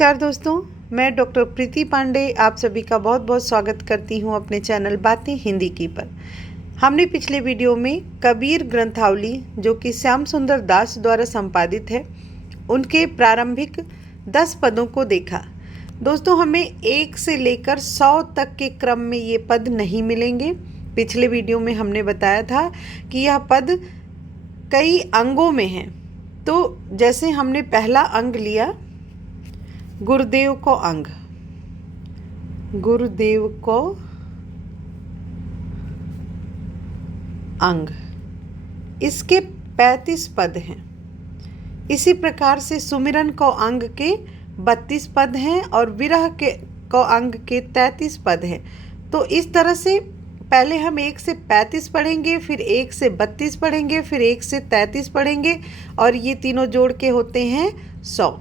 नमस्कार दोस्तों, मैं डॉक्टर प्रीति पांडे आप सभी का बहुत बहुत स्वागत करती हूं अपने चैनल बातें हिंदी की पर। हमने पिछले वीडियो में कबीर ग्रंथावली जो कि श्याम सुंदर दास द्वारा संपादित है, उनके प्रारंभिक 10 पदों को देखा। दोस्तों, हमें 1 से लेकर 100 तक के क्रम में ये पद नहीं मिलेंगे। पिछले वीडियो में हमने बताया था कि यह पद कई अंगों में हैं। तो जैसे हमने पहला अंग लिया, गुरुदेव को अंग, गुरुदेव को अंग, इसके 35 पद हैं। इसी प्रकार से सुमिरन को अंग के 32 पद हैं और विरह के को अंग के 33 पद हैं। तो इस तरह से पहले हम 1 से 35 पढ़ेंगे, फिर 1 से 32 पढ़ेंगे, फिर 1 से 33 पढ़ेंगे और ये तीनों जोड़ के होते हैं 100।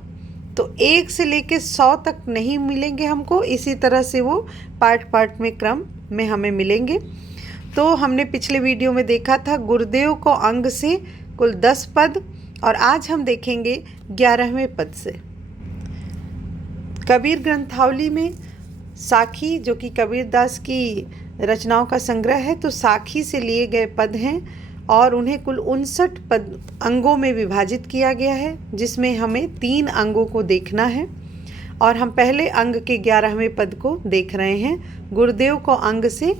तो 1 से लेके 100 तक नहीं मिलेंगे हमको, इसी तरह से वो पार्ट में क्रम में हमें मिलेंगे। तो हमने पिछले वीडियो में देखा था गुरुदेव को अंग से कुल 10 पद और आज हम देखेंगे 11वें पद से। कबीर ग्रंथावली में साखी, जो कि कबीरदास की रचनाओं का संग्रह है, तो साखी से लिए गए पद हैं और उन्हें कुल 59 पद अंगों में विभाजित किया गया है, जिसमें हमें 3 अंगों को देखना है। और हम पहले अंग के 11वें पद को देख रहे हैं। गुरुदेव को अंग से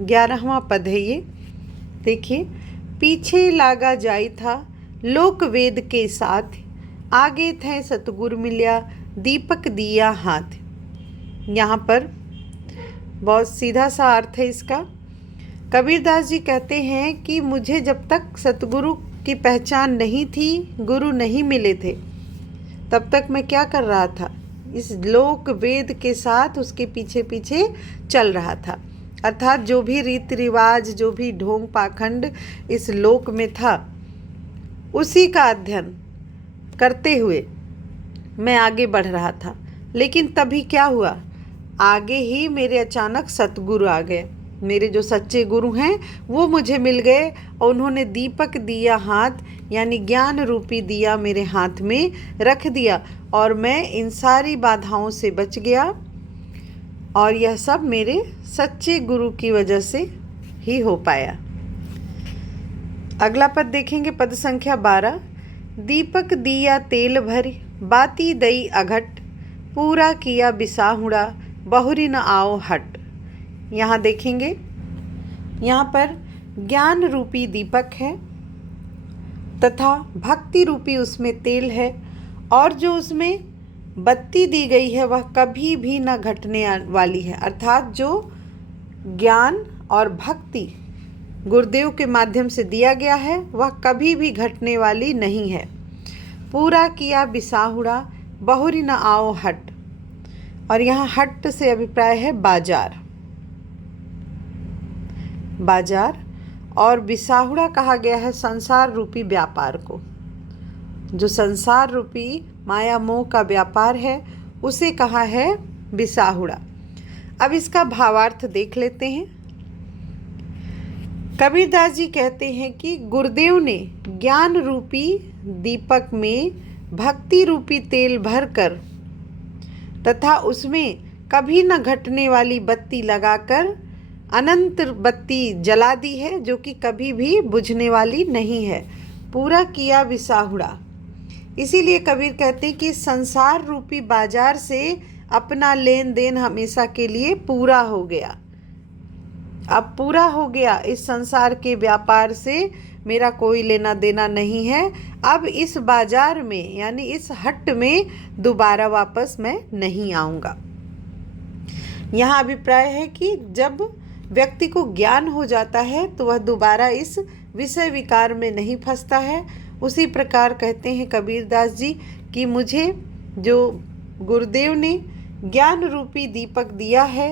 11वां पद है ये। देखिए, पीछे लागा जाई था लोक वेद के साथ, आगे थे सतगुरु मिल्या दीपक दिया हाथ। यहाँ पर बहुत सीधा सा अर्थ है इसका। कबीरदास जी कहते हैं कि मुझे जब तक सतगुरु की पहचान नहीं थी, गुरु नहीं मिले थे, तब तक मैं क्या कर रहा था? इस लोक वेद के साथ उसके पीछे पीछे चल रहा था। अर्थात जो भी रीति रिवाज, जो भी ढोंग पाखंड इस लोक में था, उसी का अध्ययन करते हुए मैं आगे बढ़ रहा था। लेकिन तभी क्या हुआ? आगे ही मेरे अचानक सतगुरु आ गए। मेरे जो सच्चे गुरु हैं वो मुझे मिल गए और उन्होंने दीपक दिया हाथ, यानी ज्ञान रूपी दिया मेरे हाथ में रख दिया और मैं इन सारी बाधाओं से बच गया। और यह सब मेरे सच्चे गुरु की वजह से ही हो पाया। अगला पद देखेंगे, पद संख्या 12। दीपक दिया तेल भरी, बाती दई अघट, पूरा किया बिसाहुड़ा, बहुरी न आओ हट। यहाँ देखेंगे, यहाँ पर ज्ञान रूपी दीपक है तथा भक्ति रूपी उसमें तेल है और जो उसमें बत्ती दी गई है वह कभी भी न घटने वाली है। अर्थात जो ज्ञान और भक्ति गुरुदेव के माध्यम से दिया गया है वह कभी भी घटने वाली नहीं है। पूरा किया बिसाहुड़ा, बहुरी न आओ हट। और यहाँ हट से अभिप्राय है बाजार, बाजार। और बिसाहुड़ा कहा गया है संसार रूपी व्यापार को। जो संसार रूपी माया मोह का व्यापार है उसे कहा है बिसाहुड़ा। अब इसका भावार्थ देख लेते हैं। कबीरदास जी कहते हैं कि गुरुदेव ने ज्ञान रूपी दीपक में भक्ति रूपी तेल भरकर तथा उसमें कभी न घटने वाली बत्ती लगाकर अनंत बत्ती जला दी है, जो कि कभी भी बुझने वाली नहीं है। पूरा किया बिसाहुड़ा। इसीलिए कबीर कहते हैं कि संसार रूपी बाजार से अपना लेन देन हमेशा के लिए पूरा हो गया। अब पूरा हो गया, इस संसार के व्यापार से मेरा कोई लेना देना नहीं है। अब इस बाजार में, यानी इस हट में दोबारा वापस मैं नहीं आऊँगा। यहाँ अभिप्राय है कि जब व्यक्ति को ज्ञान हो जाता है तो वह दोबारा इस विषय विकार में नहीं फंसता है। उसी प्रकार कहते हैं कबीरदास जी कि मुझे जो गुरुदेव ने ज्ञान रूपी दीपक दिया है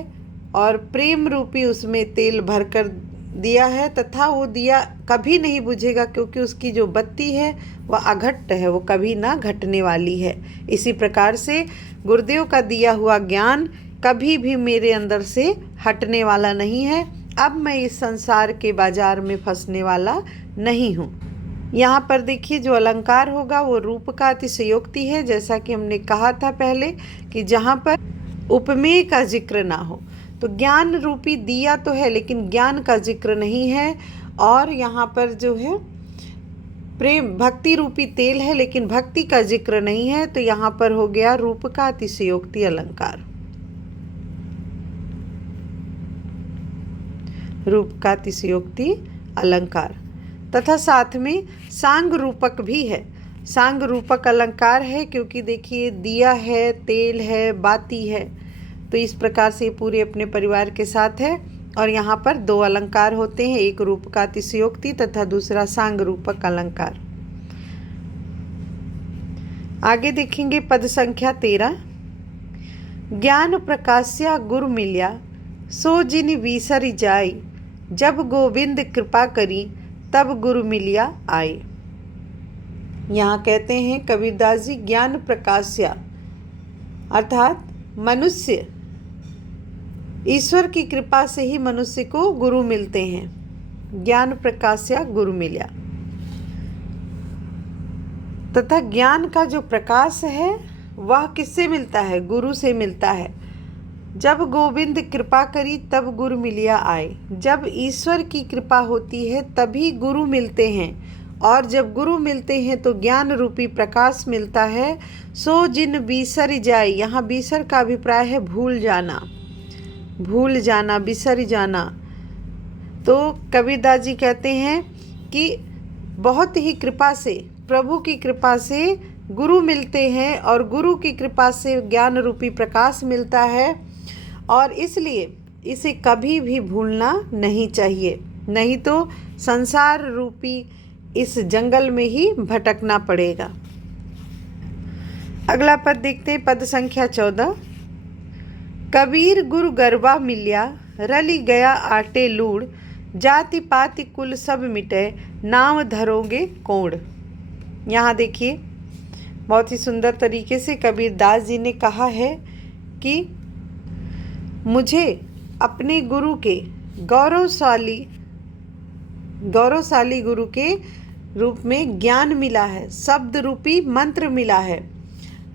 और प्रेम रूपी उसमें तेल भरकर दिया है तथा वो दिया कभी नहीं बुझेगा, क्योंकि उसकी जो बत्ती है वह अघट है, वो कभी ना घटने वाली है। इसी प्रकार से गुरुदेव का दिया हुआ ज्ञान कभी भी मेरे अंदर से हटने वाला नहीं है। अब मैं इस संसार के बाजार में फंसने वाला नहीं हूँ। यहाँ पर देखिए जो अलंकार होगा वो रूप का अतिशयोक्ति है, जैसा कि हमने कहा था पहले कि जहाँ पर उपमेय का जिक्र ना हो। तो ज्ञान रूपी दिया तो है लेकिन ज्ञान का जिक्र नहीं है, और यहाँ पर जो है प्रेम भक्ति रूपी तेल है लेकिन भक्ति का जिक्र नहीं है, तो यहाँ पर हो गया रूप का अतिशयोक्ति अलंकार। रूप का अतिशयोक्ति अलंकार तथा साथ में सांग रूपक भी है। सांग रूपक अलंकार है क्योंकि देखिए दिया है, तेल है, बाती है, तो इस प्रकार से पूरे अपने परिवार के साथ है। और यहाँ पर दो अलंकार होते हैं, एक रूप का अतिशयोक्ति तथा दूसरा सांग रूपक अलंकार। आगे देखेंगे पद संख्या 13। ज्ञान प्रकाश्या गुरु मिल्या, सो जिन विसरि जाई, जब गोविंद कृपा करी, तब गुरु मिलिया आए। यहाँ कहते हैं कबीरदास जी, ज्ञान प्रकाश्या अर्थात मनुष्य, ईश्वर की कृपा से ही मनुष्य को गुरु मिलते हैं। ज्ञान प्रकाश्या गुरु मिल्या, तथा ज्ञान का जो प्रकाश है वह किससे मिलता है? गुरु से मिलता है। जब गोविंद कृपा करी तब गुरु मिलिया आए। जब ईश्वर की कृपा होती है तभी गुरु मिलते हैं, और जब गुरु मिलते हैं तो ज्ञान रूपी प्रकाश मिलता है। सो जिन बिसर जाए, यहाँ बिसर का अभिप्राय है भूल जाना, भूल जाना, बिसर जाना। तो कबीरदास जी कहते हैं कि बहुत ही कृपा से, प्रभु की कृपा से गुरु मिलते हैं, और गुरु की कृपा से ज्ञान रूपी प्रकाश मिलता है, और इसलिए इसे कभी भी भूलना नहीं चाहिए, नहीं तो संसार रूपी इस जंगल में ही भटकना पड़ेगा। अगला पद देखते हैं, पद संख्या 14। कबीर गुरु गरबा मिल्या, रली गया आटे लूड़, जाति पाति कुल सब मिटे, नाम धरोगे कोड़। यहाँ देखिए बहुत ही सुंदर तरीके से कबीरदास जी ने कहा है कि मुझे अपने गुरु के गौरवशाली गुरु के रूप में ज्ञान मिला है, शब्द रूपी मंत्र मिला है।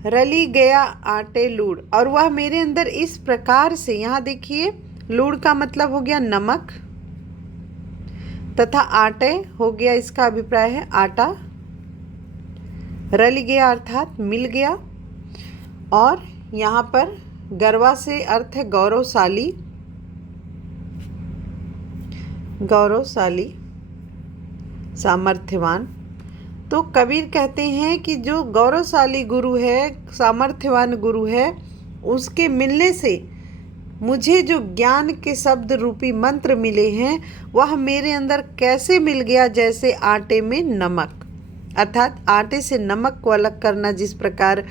रली गया आटे लूड़, और वह मेरे अंदर इस प्रकार से, यहाँ देखिए लूड़ का मतलब हो गया नमक, तथा आटे हो गया, इसका अभिप्राय है आटा। रल गया अर्थात मिल गया, और यहाँ पर गर्वा से अर्थ है गौरवशाली, गौरवशाली, सामर्थ्यवान। तो कबीर कहते हैं कि जो गौरवशाली गुरु है, सामर्थ्यवान गुरु है, उसके मिलने से मुझे जो ज्ञान के शब्द रूपी मंत्र मिले हैं वह मेरे अंदर कैसे मिल गया, जैसे आटे में नमक, अर्थात आटे से नमक को अलग करना जिस प्रकार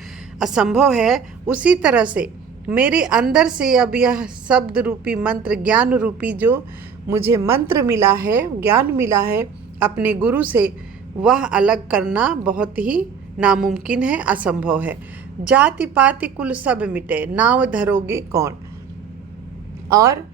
असंभव है, उसी तरह से मेरे अंदर से अब यह शब्द रूपी मंत्र, ज्ञान रूपी जो मुझे मंत्र मिला है, ज्ञान मिला है अपने गुरु से, वह अलग करना बहुत ही नामुमकिन है, असंभव है। जाति पाति कुल सब मिटे, नाव धरोगे कौन। और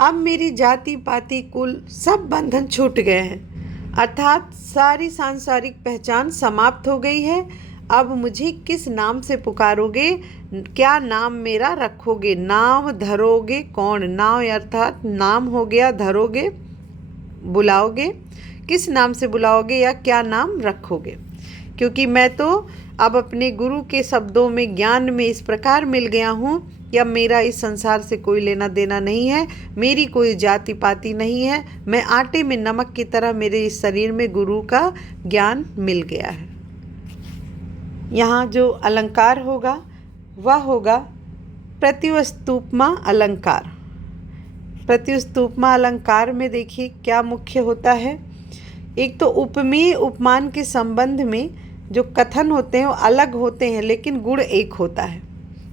अब मेरी जाति पाति कुल सब बंधन छूट गए हैं, अर्थात सारी सांसारिक पहचान समाप्त हो गई है। अब मुझे किस नाम से पुकारोगे, क्या नाम मेरा रखोगे। नाव धरोगे कौन, नाव अर्थात नाम हो गया, धरोगे बुलाओगे, किस नाम से बुलाओगे या क्या नाम रखोगे। क्योंकि मैं तो अब अपने गुरु के शब्दों में, ज्ञान में इस प्रकार मिल गया हूँ कि अब मेरा इस संसार से कोई लेना देना नहीं है, मेरी कोई जाति पाति नहीं है, मैं आटे में नमक की तरह मेरे इस शरीर में गुरु का ज्ञान मिल गया है। यहाँ जो अलंकार होगा वह होगा प्रत्युस्तुपमा अलंकार। प्रत्युस्तुपमा अलंकार में देखिए क्या मुख्य होता है। एक तो उपमेय उपमान के संबंध में जो कथन होते हैं वो अलग होते हैं लेकिन गुण एक होता है।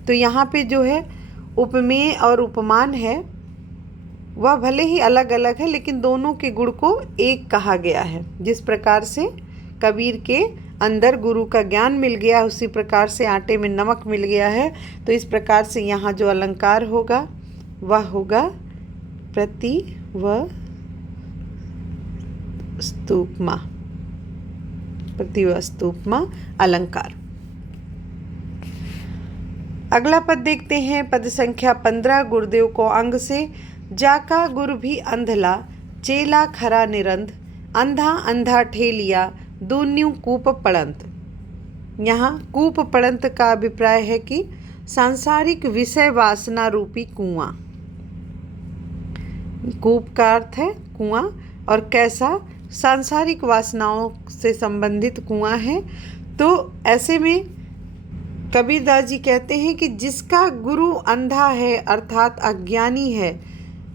तो यहाँ पे जो है उपमेय और उपमान है वह भले ही अलग अलग है लेकिन दोनों के गुण को एक कहा गया है। जिस प्रकार से कबीर के अंदर गुरु का ज्ञान मिल गया, उसी प्रकार से आटे में नमक मिल गया है। तो इस प्रकार से यहाँ जो अलंकार होगा वह होगा प्रति व स्तूपमा। प्रतिवस्तु उपमा अलंकार। अगला पद देखते हैं, पद संख्या 15। गुरुदेव को अंग से जाका गुरु भी अंधला, चेला खरा निरंध, अंधा अंधा ठेलिया, दून्यू कूप पड़ंत। यहाँ कूप पड़ंत का अभिप्राय है कि सांसारिक विषय वासना रूपी कुआं। कूप का अर्थ है कुआं, और कैसा, सांसारिक वासनाओं से संबंधित कुआं है। तो ऐसे में कबीरदास जी कहते हैं कि जिसका गुरु अंधा है अर्थात अज्ञानी है,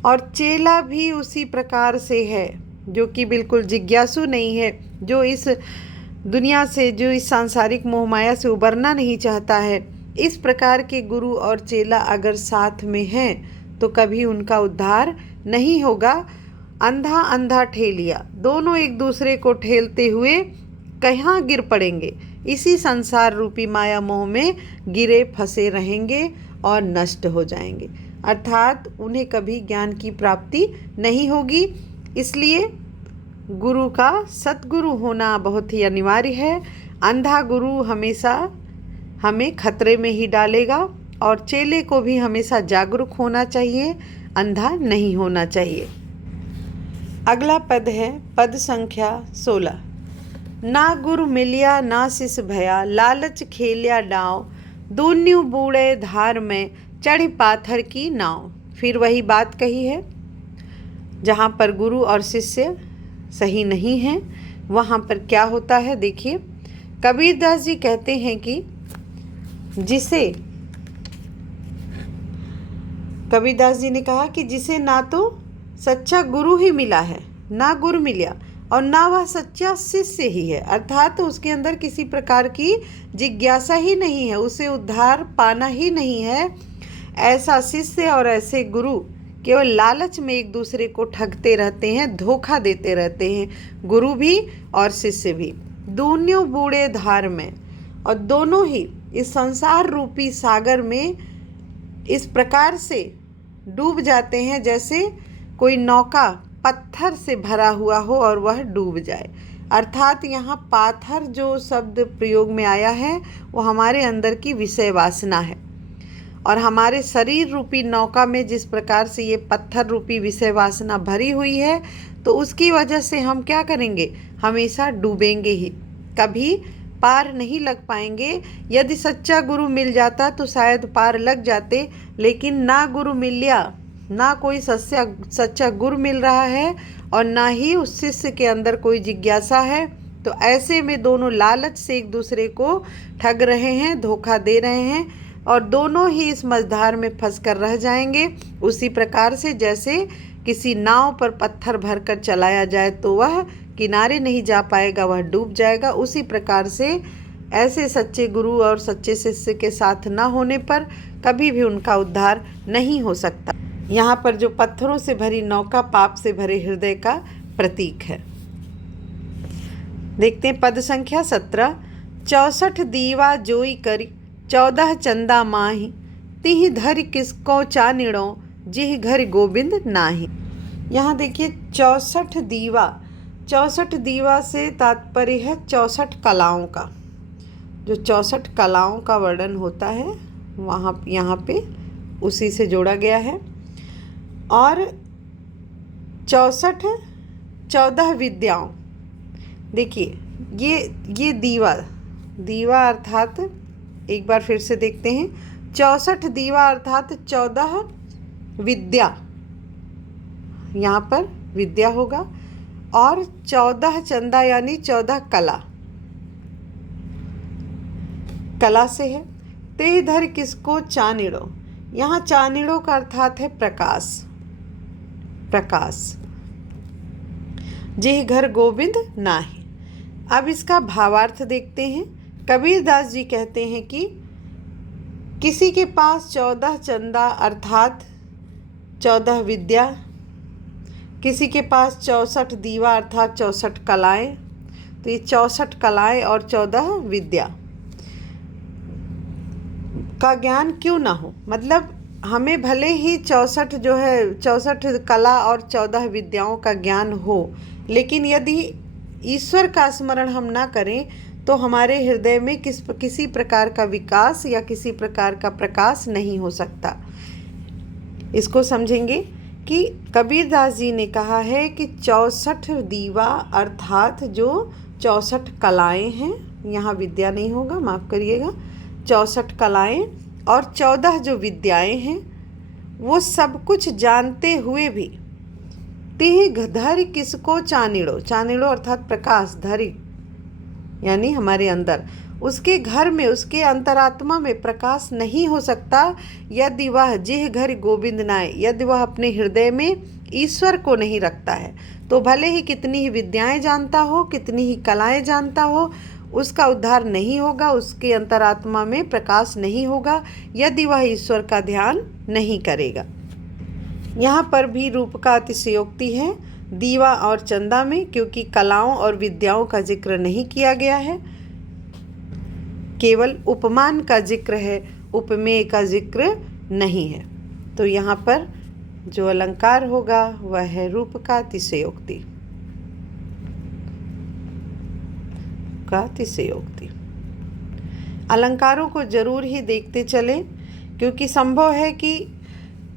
और चेला भी उसी प्रकार से है जो कि बिल्कुल जिज्ञासु नहीं है, जो इस दुनिया से, जो इस सांसारिक मोहमाया से उबरना नहीं चाहता है, इस प्रकार के गुरु और चेला अगर साथ में हैं तो कभी उनका उद्धार नहीं होगा। अंधा अंधा ठेलिया, दोनों एक दूसरे को ठेलते हुए कहाँ गिर पड़ेंगे, इसी संसार रूपी माया मोह में गिरे फंसे रहेंगे और नष्ट हो जाएंगे, अर्थात उन्हें कभी ज्ञान की प्राप्ति नहीं होगी। इसलिए गुरु का सतगुरु होना बहुत ही अनिवार्य है। अंधा गुरु हमेशा हमें खतरे में ही डालेगा, और चेले को भी हमेशा जागरूक होना चाहिए, अंधा नहीं होना चाहिए। अगला पद है पद संख्या 16। ना गुरु मिलिया ना शिष भया, लालच खेलिया डाव, दून्यू बूढ़े धार में चढ़ी पाथर की नाव। फिर वही बात कही है, जहाँ पर गुरु और शिष्य सही नहीं हैं वहाँ पर क्या होता है। देखिए, कबीरदास जी कहते हैं कि जिसे, कबीरदास जी ने कहा कि जिसे ना तो सच्चा गुरु ही मिला है, ना गुरु मिला, और ना वह सच्चा शिष्य ही है, अर्थात तो उसके अंदर किसी प्रकार की जिज्ञासा ही नहीं है, उसे उद्धार पाना ही नहीं है। ऐसा शिष्य और ऐसे गुरु केवल लालच में एक दूसरे को ठगते रहते हैं, धोखा देते रहते हैं, गुरु भी और शिष्य भी। दोनों बूढ़े धार में, और दोनों ही इस संसार रूपी सागर में इस प्रकार से डूब जाते हैं जैसे कोई नौका पत्थर से भरा हुआ हो और वह डूब जाए। अर्थात यहाँ पाथर जो शब्द प्रयोग में आया है वो हमारे अंदर की विषय वासना है, और हमारे शरीर रूपी नौका में जिस प्रकार से ये पत्थर रूपी विषय वासना भरी हुई है, तो उसकी वजह से हम क्या करेंगे, हमेशा डूबेंगे ही, कभी पार नहीं लग पाएंगे। यदि सच्चा गुरु मिल जाता तो शायद पार लग जाते, लेकिन ना गुरु मिलिया, ना कोई सच्चा गुरु मिल रहा है और ना ही उस शिष्य के अंदर कोई जिज्ञासा है। तो ऐसे में दोनों लालच से एक दूसरे को ठग रहे हैं, धोखा दे रहे हैं, और दोनों ही इस मझधार में फंस कर रह जाएंगे। उसी प्रकार से जैसे किसी नाव पर पत्थर भरकर चलाया जाए तो वह किनारे नहीं जा पाएगा, वह डूब जाएगा। उसी प्रकार से ऐसे सच्चे गुरु और सच्चे शिष्य के साथ न होने पर कभी भी उनका उद्धार नहीं हो सकता। यहाँ पर जो पत्थरों से भरी नौका पाप से भरे हृदय का प्रतीक है। देखते हैं पद संख्या 17। 64 दीवा जोई करी, 14 चंदा माही, तिहि धरि किसको चानिड़ो, जिह घर गोविंद नाही। यहाँ देखिए 64 दीवा, 64 दीवा से तात्पर्य है 64 कलाओं का। जो 64 कलाओं का वर्णन होता है वहाँ यहाँ पे उसी से जोड़ा गया है। और 64 14 विद्याओं, देखिए ये दीवा अर्थात, एक बार फिर से देखते हैं, 64 दीवा अर्थात 14 विद्या, यहाँ पर विद्या होगा, और 14 चंदा यानी 14 कला से है। ते धर किसको चानिड़ो, यहाँ चानिड़ो का अर्थात है प्रकाश। जिह घर गोविंद नाही। अब इसका भावार्थ देखते हैं। कबीरदास जी कहते हैं कि किसी के पास 14 चंदा अर्थात 14 विद्या, किसी के पास 64 दीवा अर्थात 64 कलाएं, तो ये 64 कलाएं और 14 विद्या का ज्ञान क्यों ना हो। मतलब हमें भले ही 64 जो है 64 कला और 14 विद्याओं का ज्ञान हो, लेकिन यदि ईश्वर का स्मरण हम ना करें तो हमारे हृदय में किसी प्रकार का विकास या किसी प्रकार का प्रकाश नहीं हो सकता। इसको समझेंगे कि कबीरदास जी ने कहा है कि 64 दीवा अर्थात जो 64 कलाएं हैं, यहाँ विद्या नहीं होगा, माफ़ करिएगा, 64 कलाएं और 14 जो विद्याएं हैं, वो सब कुछ जानते हुए भी तिह धरि किसको चानिड़ो, चानिड़ो अर्थात प्रकाश, धरि यानी हमारे अंदर, उसके घर में, उसके अंतरात्मा में प्रकाश नहीं हो सकता यदि वह जिह घर गोविंद नाय, यदि वह अपने हृदय में ईश्वर को नहीं रखता है। तो भले ही कितनी ही विद्याएं जानता हो, कितनी ही कलाएं जानता हो, उसका उद्धार नहीं होगा, उसके अंतरात्मा में प्रकाश नहीं होगा यदि वह ईश्वर का ध्यान नहीं करेगा। यहाँ पर भी रूप का अतिशयोक्ति है दीवा और चंदा में, क्योंकि कलाओं और विद्याओं का जिक्र नहीं किया गया है, केवल उपमान का जिक्र है, उपमेय का जिक्र नहीं है। तो यहाँ पर जो अलंकार होगा वह है रूप का अतिशयोक्ति, का अतिशयोक्ति। अलंकारों को जरूर ही देखते चले, क्योंकि संभव है कि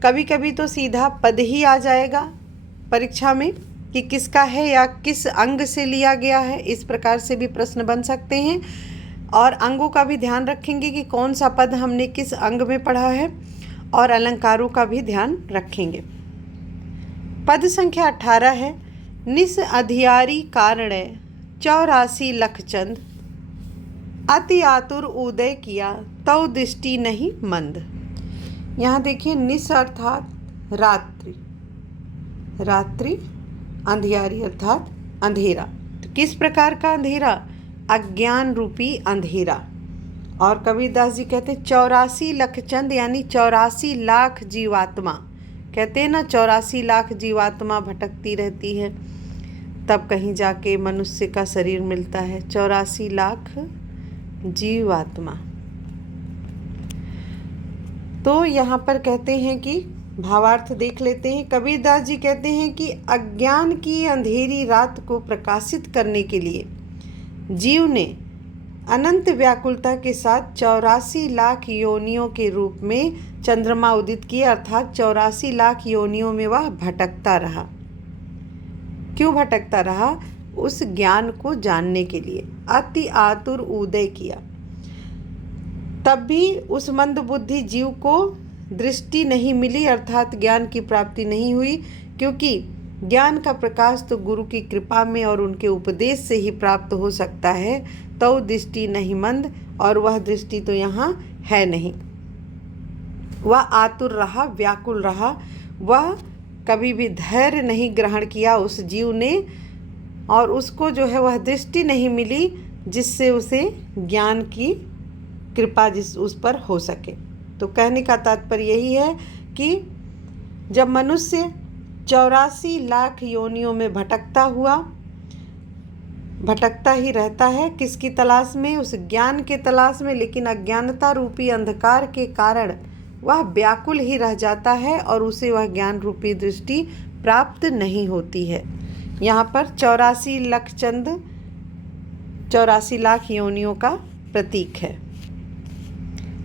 कभी कभी तो सीधा पद ही आ जाएगा परीक्षा में कि किसका है या किस अंग से लिया गया है, इस प्रकार से भी प्रश्न बन सकते हैं। और अंगों का भी ध्यान रखेंगे कि कौन सा पद हमने किस अंग में पढ़ा है, और अलंकारों का भी ध्यान रखेंगे। पद संख्या 18 है, निस अधियारी कारण 84 लख चंद, अति आतुर उदय किया तौ दृष्टि नहीं मंद। यहाँ देखिए निस अर्थात रात्रि, रात्रि, अंधियारी अर्थात अंधेरा। तो किस प्रकार का अंधेरा? अज्ञान रूपी अंधेरा। और कबीरदास जी कहते हैं 84 लख चंद यानी 84 लाख जीवात्मा, कहते हैं ना 84 लाख जीवात्मा भटकती रहती है, तब कहीं जाके मनुष्य का शरीर मिलता है। 84 लाख जीवात्मा। तो यहाँ पर कहते हैं कि भावार्थ देख लेते हैं। कबीरदास जी कहते हैं कि अज्ञान की अंधेरी रात को प्रकाशित करने के लिए जीव ने अनंत व्याकुलता के साथ 84 लाख योनियों के रूप में चंद्रमा उदित किए, अर्थात 84 लाख योनियों में वह भटकता रहा। क्यों भटकता रहा? उस ज्ञान को जानने के लिए अति आतुर उदय किया। तब भी उस मंद बुद्धि जीव को दृष्टि नहीं मिली, अर्थात ज्ञान की प्राप्ति नहीं हुई, क्योंकि ज्ञान का प्रकाश तो गुरु की कृपा में और उनके उपदेश से ही प्राप्त हो सकता है। तो दृष्टि नहीं मंद, और वह दृष्टि तो यहाँ है नहीं। वह आतुर रहा, व्याकुल रहा, वह कभी भी धैर्य नहीं ग्रहण किया उस जीव ने, और उसको जो है वह दृष्टि नहीं मिली जिससे उसे ज्ञान की कृपा उस पर हो सके। तो कहने का तात्पर्य यही है कि जब मनुष्य 84 लाख योनियों में भटकता ही रहता है, किसकी तलाश में? उस ज्ञान के तलाश में, लेकिन अज्ञानता रूपी अंधकार के कारण वह व्याकुल ही रह जाता है और उसे वह ज्ञान रूपी दृष्टि प्राप्त नहीं होती है। यहाँ पर 84 लख चंद 84 लाख योनियों का प्रतीक है।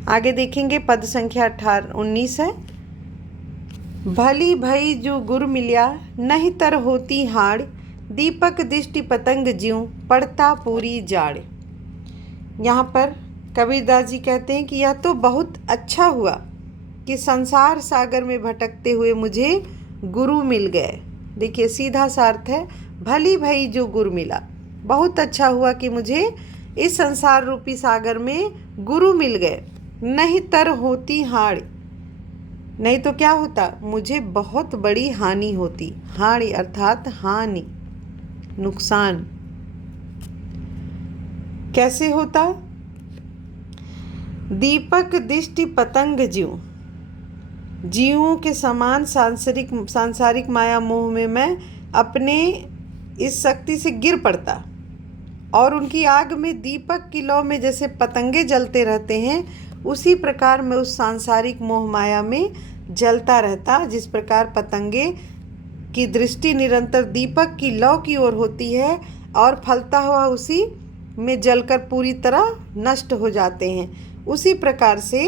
आगे देखेंगे पद संख्या 19 है, भली भई जो गुर मिल्या नहीं तर होती हाड़, दीपक दृष्टि पतंग ज्यों पड़ता पूरी जाड़। यहाँ पर कबीरदास जी कहते हैं कि यह तो बहुत अच्छा हुआ कि संसार सागर में भटकते हुए मुझे गुरु मिल गए। देखिए सीधा सा अर्थ है, भली भई जो गुरु मिला, बहुत अच्छा हुआ कि मुझे इस संसार रूपी सागर में गुरु मिल गए। नहीं तर होती हाड़, नहीं तो क्या होता? मुझे बहुत बड़ी हानि होती। हानि अर्थात हानि, नुकसान। कैसे होता? दीपक दृष्टि पतंग ज्यों, जीवों के समान सांसारिक माया मोह में मैं अपने इस शक्ति से गिर पड़ता, और उनकी आग में दीपक की लौ में जैसे पतंगे जलते रहते हैं, उसी प्रकार मैं उस सांसारिक मोह माया में जलता रहता। जिस प्रकार पतंगे की दृष्टि निरंतर दीपक की लौ की ओर होती है, और फलता हुआ उसी में जलकर पूरी तरह नष्ट हो जाते हैं। उसी प्रकार से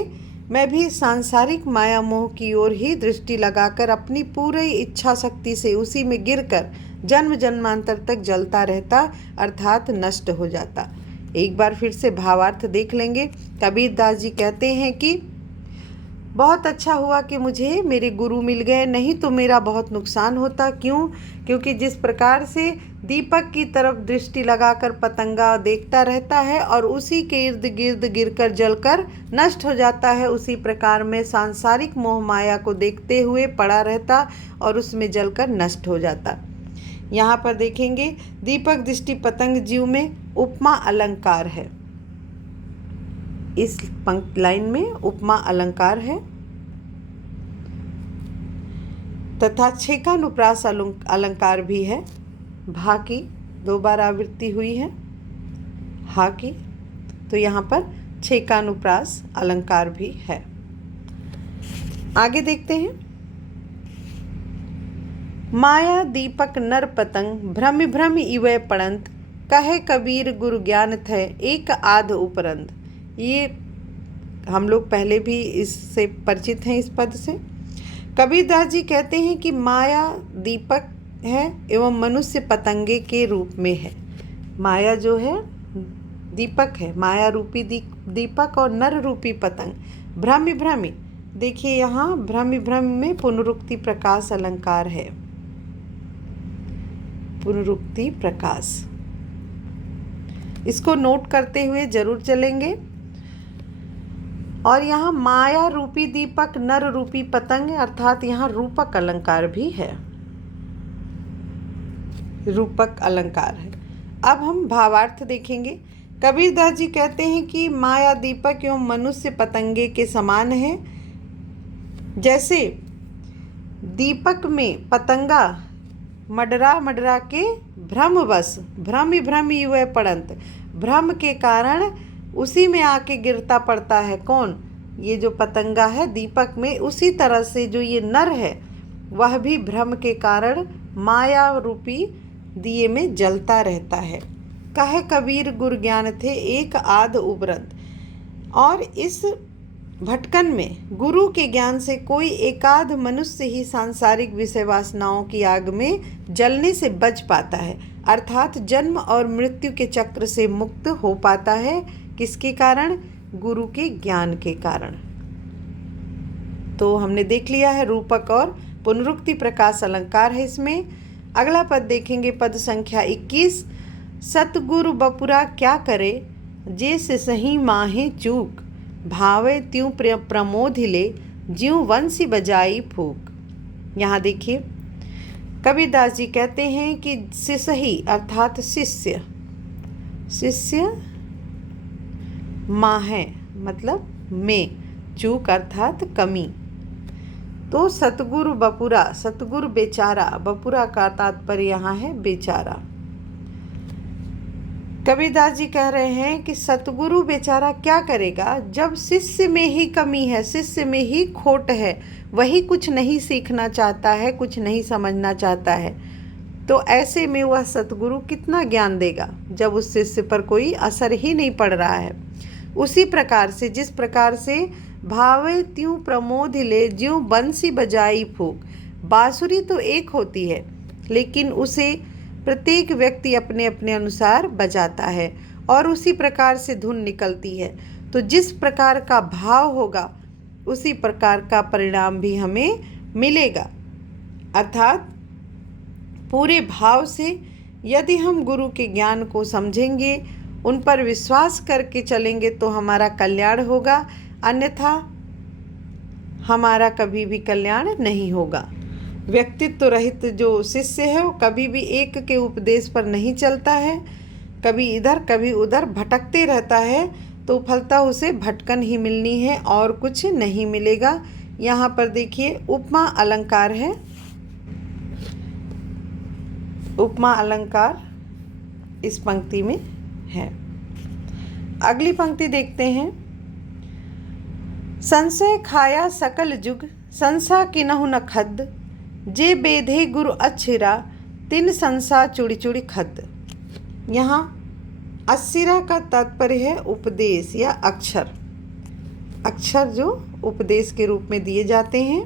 मैं भी सांसारिक माया मोह की ओर ही दृष्टि लगाकर अपनी पूरी इच्छा शक्ति से उसी में गिरकर जन्म जन्मांतर तक जलता रहता, अर्थात नष्ट हो जाता। एक बार फिर से भावार्थ देख लेंगे। कबीरदास जी कहते हैं कि बहुत अच्छा हुआ कि मुझे मेरे गुरु मिल गए, नहीं तो मेरा बहुत नुकसान होता। क्यों? क्योंकि जिस प्रकार से दीपक की तरफ दृष्टि लगाकर पतंगा देखता रहता है और उसी के इर्द गिर्द गिरकर जलकर नष्ट हो जाता है, उसी प्रकार में सांसारिक मोह माया को देखते हुए पड़ा रहता और उसमें जलकर नष्ट हो जाता। यहाँ पर देखेंगे दीपक दृष्टि पतंग जीव में उपमा अलंकार है। इस पंक्ति लाइन में उपमा अलंकार है तथा छेकानुप्रास अलंकार भी है। भा की 2 बार आवृत्ति हुई है, हा की, तो यहाँ पर छेकानुप्रास अलंकार भी है। आगे देखते हैं। माया दीपक नर पतंग भ्रम भ्रम इवै पड़ंत, कहे कबीर गुरु ज्ञान थे एक आध उपरंत। ये हम लोग पहले भी इससे परिचित हैं, इस पद से। कबीरदास जी कहते हैं कि माया दीपक है एवं मनुष्य पतंगे के रूप में है। माया जो है दीपक है, माया रूपी दीपक और नर रूपी पतंग भ्रमि भ्रमि। देखिए यहाँ भ्रमि भ्रम में पुनरुक्ति प्रकाश अलंकार है, पुनरुक्ति प्रकाश, इसको नोट करते हुए जरूर चलेंगे। और यहाँ माया रूपी दीपक नर रूपी पतंग, अर्थात यहाँ रूपक अलंकार भी है, रूपक अलंकार है। अब हम भावार्थ देखेंगे। कबीरदास जी कहते हैं कि माया दीपक एवं मनुष्य पतंगे के समान है। जैसे दीपक में पतंगा मडरा मडरा के भ्रमवश भ्रमि भ्रमि वह पड़ंत, भ्रम के कारण उसी में आके गिरता पड़ता है। कौन? ये जो पतंगा है दीपक में, उसी तरह से जो ये नर है वह भी भ्रम के कारण माया रूपी दिए में जलता रहता है। कहे कबीर गुरु ज्ञान थे एक आध उबरंत। और इस भटकन में गुरु के ज्ञान से कोई एकाध मनुष्य ही सांसारिक विषय वासनाओं की आग में जलने से बच पाता है, अर्थात जन्म और मृत्यु के चक्र से मुक्त हो पाता है। किसके कारण? गुरु के ज्ञान के कारण। तो हमने देख लिया है रूपक और पुनरुक्ति प्रकाश अलंकार है इसमें। अगला पद देखेंगे, पद संख्या 21। सतगुरु बपुरा क्या करे, जे से सही माहे चूक, भावे त्यों प्रमोद हिले, ज्यों वंशी बजाई फूक। यहाँ देखिए कबीरदास जी कहते हैं कि सिसही अर्थात शिष्य, शिष्य माहे मतलब में, चूक अर्थात कमी। तो सतगुरु बपुरा, सतगुरु बेचारा, बपुरा का तात्पर्य यहाँ है बेचारा। कबीरदास जी कह रहे हैं कि सतगुरु बेचारा क्या करेगा जब शिष्य में ही कमी है, शिष्य में ही खोट है, वही कुछ नहीं सीखना चाहता है, कुछ नहीं समझना चाहता है। तो ऐसे में वह सतगुरु कितना ज्ञान देगा जब उस शिष्य पर कोई असर ही नहीं पड़ रहा है। उसी प्रकार से जिस प्रकार से भावे त्यों प्रमोद हिले, ज्यों बंसी बजाई फूक। बांसुरी तो एक होती है लेकिन उसे प्रत्येक व्यक्ति अपने अपने अनुसार बजाता है और उसी प्रकार से धुन निकलती है। तो जिस प्रकार का भाव होगा उसी प्रकार का परिणाम भी हमें मिलेगा। अर्थात पूरे भाव से यदि हम गुरु के ज्ञान को समझेंगे, उन पर विश्वास करके चलेंगे तो हमारा कल्याण होगा, अन्यथा हमारा कभी भी कल्याण नहीं होगा। व्यक्तित्व रहित जो शिष्य है वो कभी भी एक के उपदेश पर नहीं चलता है, कभी इधर कभी उधर भटकते रहता है, तो फलता उसे भटकन ही मिलनी है और कुछ नहीं मिलेगा। यहाँ पर देखिए उपमा अलंकार है, उपमा अलंकार इस पंक्ति में है। अगली पंक्ति देखते हैं। संशय खाया सकल जुग, संसा किनहु न खद, जे बेधे गुरु अच्छिरा, तिन संसा चुड़ी चुड़ी खद। यहाँ अस्सिरा का तात्पर्य है उपदेश या अक्षर, अक्षर जो उपदेश के रूप में दिए जाते हैं।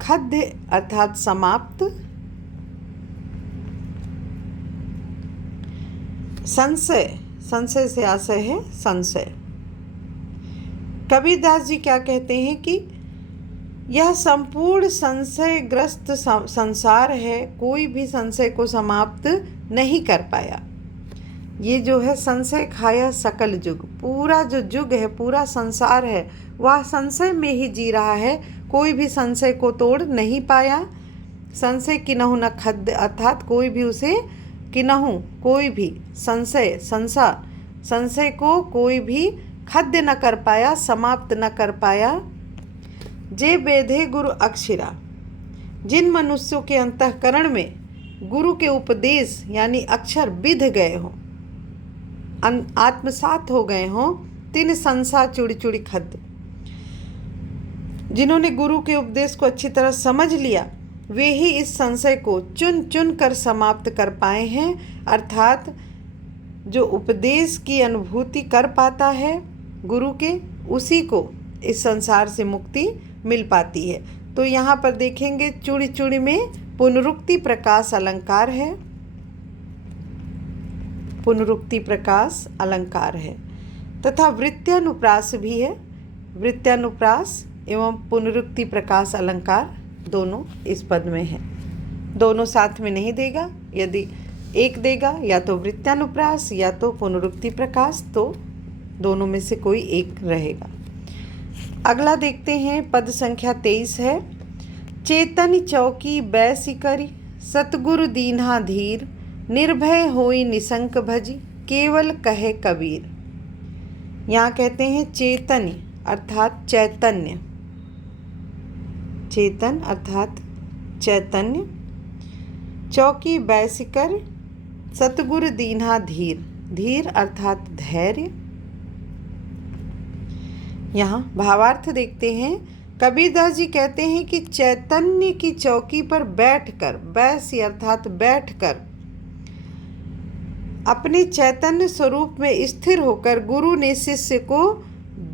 खद्य अर्थात समाप्त। संशय, संशय से आशय है संशय। कबीरदास जी क्या कहते हैं कि यह संपूर्ण संशयग्रस्त संसार है, कोई भी संशय को समाप्त नहीं कर पाया। ये जो है संशय खाया सकल जुग, पूरा जो जुग है, पूरा संसार है, वह संशय में ही जी रहा है, कोई भी संशय को तोड़ नहीं पाया। संशय किन्हु न खद्य अर्थात कोई भी उसे किन्हु, कोई भी संशय को कोई भी खद्य न कर पाया, समाप्त न कर पाया। जे बेधे गुरु अक्षिरा, जिन मनुष्यों के अंतःकरण में गुरु के उपदेश यानी अक्षर बिध गए हों, आत्मसात हो गए हों, तिन संसा चुड़ी चुड़ी खद्य, जिन्होंने गुरु के उपदेश को अच्छी तरह समझ लिया, वे ही इस संशय को चुन चुन कर समाप्त कर पाए हैं। अर्थात जो उपदेश की अनुभूति कर पाता है गुरु के, उसी को इस संसार से मुक्ति मिल पाती है। तो यहाँ पर देखेंगे चूड़ी चूड़ी में पुनरुक्ति प्रकाश अलंकार है, पुनरुक्ति प्रकाश अलंकार है, तथा वृत्यानुप्रास भी है। वृत्यानुप्रास एवं पुनरुक्ति प्रकाश अलंकार दोनों इस पद में है। दोनों साथ में नहीं देगा, यदि एक देगा या तो वृत्यानुप्रास या तो पुनरुक्ति प्रकाश, तो दोनों में से कोई एक रहेगा। अगला देखते हैं, पद संख्या 23 है। चेतन चौकी बैसी करी, सतगुरु दीन्हा धीर, निर्भय होई निशंक भजी, केवल कहे कबीर। यहाँ कहते हैं चेतन अर्थात चैतन्य, चेतन अर्थात चैतन्य, चौकी बैसिकर, सतगुरु दीन्हा धीर, धीर अर्थात धैर्य। यहाँ भावार्थ देखते हैं। कबीरदास जी कहते हैं कि चैतन्य की चौकी पर बैठकर, बैसी अर्थात बैठकर, अपने चैतन्य स्वरूप में स्थिर होकर गुरु ने शिष्य को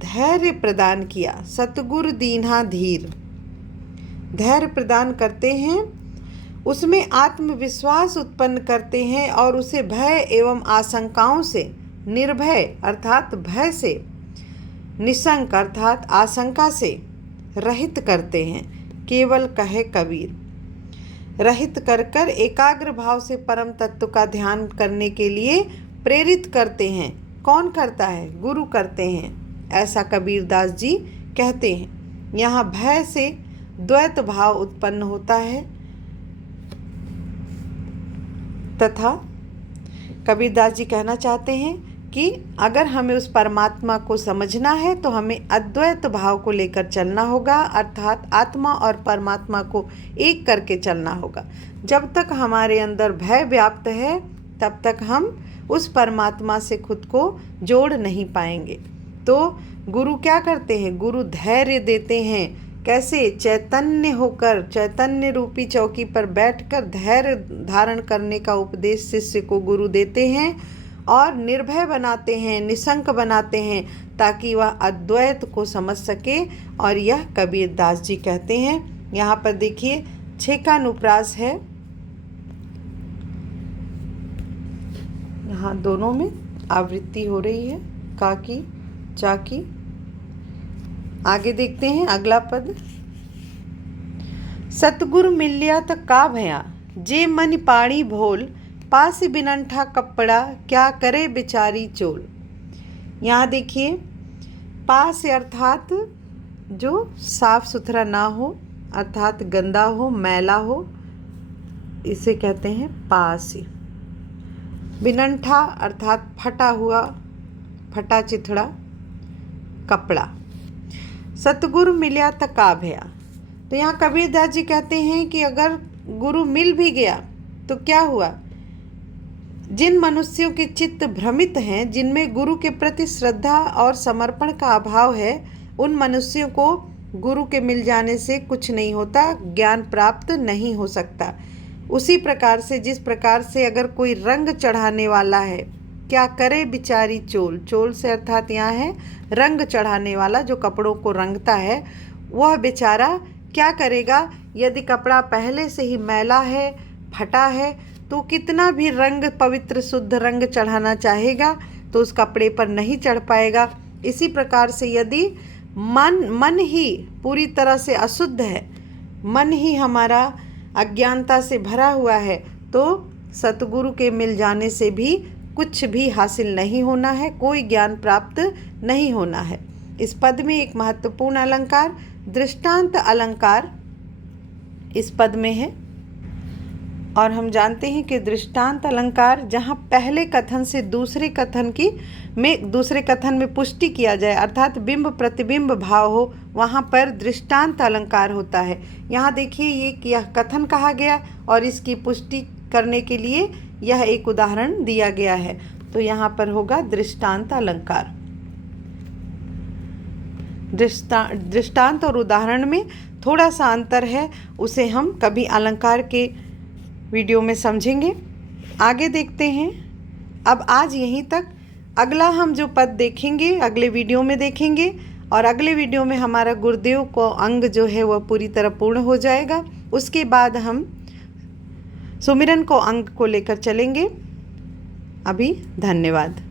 धैर्य प्रदान किया। सतगुरु दीन्हा धीर, धैर्य प्रदान करते हैं, उसमें आत्मविश्वास उत्पन्न करते हैं और उसे भय एवं आशंकाओं से, निर्भय अर्थात भय से, निशंक अर्थात आशंका से रहित करते हैं। केवल कहे कबीर, रहित कर कर एकाग्र भाव से परम तत्व का ध्यान करने के लिए प्रेरित करते हैं। कौन करता है? गुरु करते हैं, ऐसा कबीरदास जी कहते हैं। यहाँ भय से द्वैत भाव उत्पन्न होता है तथा कबीरदास जी कहना चाहते हैं कि अगर हमें उस परमात्मा को समझना है तो हमें अद्वैत भाव को लेकर चलना होगा, अर्थात आत्मा और परमात्मा को एक करके चलना होगा। जब तक हमारे अंदर भय व्याप्त है तब तक हम उस परमात्मा से खुद को जोड़ नहीं पाएंगे। तो गुरु क्या करते हैं? गुरु धैर्य देते हैं। कैसे? चैतन्य होकर, चैतन्य रूपी चौकी पर बैठकर धैर्य धारण करने का उपदेश शिष्य को गुरु देते हैं और निर्भय बनाते हैं, निशंक बनाते हैं, ताकि वह अद्वैत को समझ सके। और यह कबीरदास जी कहते हैं। यहाँ पर देखिए छेकानुप्रास है, यहाँ दोनों में आवृत्ति हो रही है, का की चा की। आगे देखते हैं अगला पद। सतगुरु मिलिया त का भया, जे मन पाणी भोल, पास बिनंठा कपड़ा, क्या करे बेचारी चोल। यहाँ देखिए पास अर्थात जो साफ सुथरा ना हो, अर्थात गंदा हो, मैला हो, इसे कहते हैं पासी। बिनंठा अर्थात फटा हुआ, फटा चिथड़ा कपड़ा। सतगुरु मिलिया त का भया, तो यहाँ कबीरदास जी कहते हैं कि अगर गुरु मिल भी गया तो क्या हुआ? जिन मनुष्यों के चित्त भ्रमित हैं, जिनमें गुरु के प्रति श्रद्धा और समर्पण का अभाव है, उन मनुष्यों को गुरु के मिल जाने से कुछ नहीं होता, ज्ञान प्राप्त नहीं हो सकता। उसी प्रकार से जिस प्रकार से अगर कोई रंग चढ़ाने वाला है, क्या करे बिचारी चोल, चोल से अर्थात यहाँ है रंग चढ़ाने वाला, जो कपड़ों को रंगता है, वह बेचारा क्या करेगा। यदि कपड़ा पहले से ही मैला है, फटा है, तो कितना भी रंग, पवित्र शुद्ध रंग चढ़ाना चाहेगा तो उस कपड़े पर नहीं चढ़ पाएगा। इसी प्रकार से यदि मन ही पूरी तरह से अशुद्ध है, मन ही हमारा अज्ञानता से भरा हुआ है, तो सतगुरु के मिल जाने से भी कुछ भी हासिल नहीं होना है, कोई ज्ञान प्राप्त नहीं होना है। इस पद में एक महत्वपूर्ण अलंकार दृष्टांत अलंकार इस पद में है, और हम जानते हैं कि दृष्टांत अलंकार जहाँ पहले कथन से दूसरे कथन में पुष्टि किया जाए, अर्थात बिंब प्रतिबिंब भाव हो, वहाँ पर दृष्टांत अलंकार होता है। यहाँ देखिए यह कथन कहा गया और इसकी पुष्टि करने के लिए यह एक उदाहरण दिया गया है, तो यहाँ पर होगा दृष्टांत अलंकार। दृष्टांत और उदाहरण में थोड़ा सा अंतर है, उसे हम कभी अलंकार के वीडियो में समझेंगे। आगे देखते हैं। अब आज यहीं तक, अगला हम जो पद देखेंगे अगले वीडियो में देखेंगे, और अगले वीडियो में हमारा गुरुदेव को अंग जो है वह पूरी तरह पूर्ण हो जाएगा। उसके बाद हम सुमिरन को अंग को लेकर चलेंगे। अभी धन्यवाद।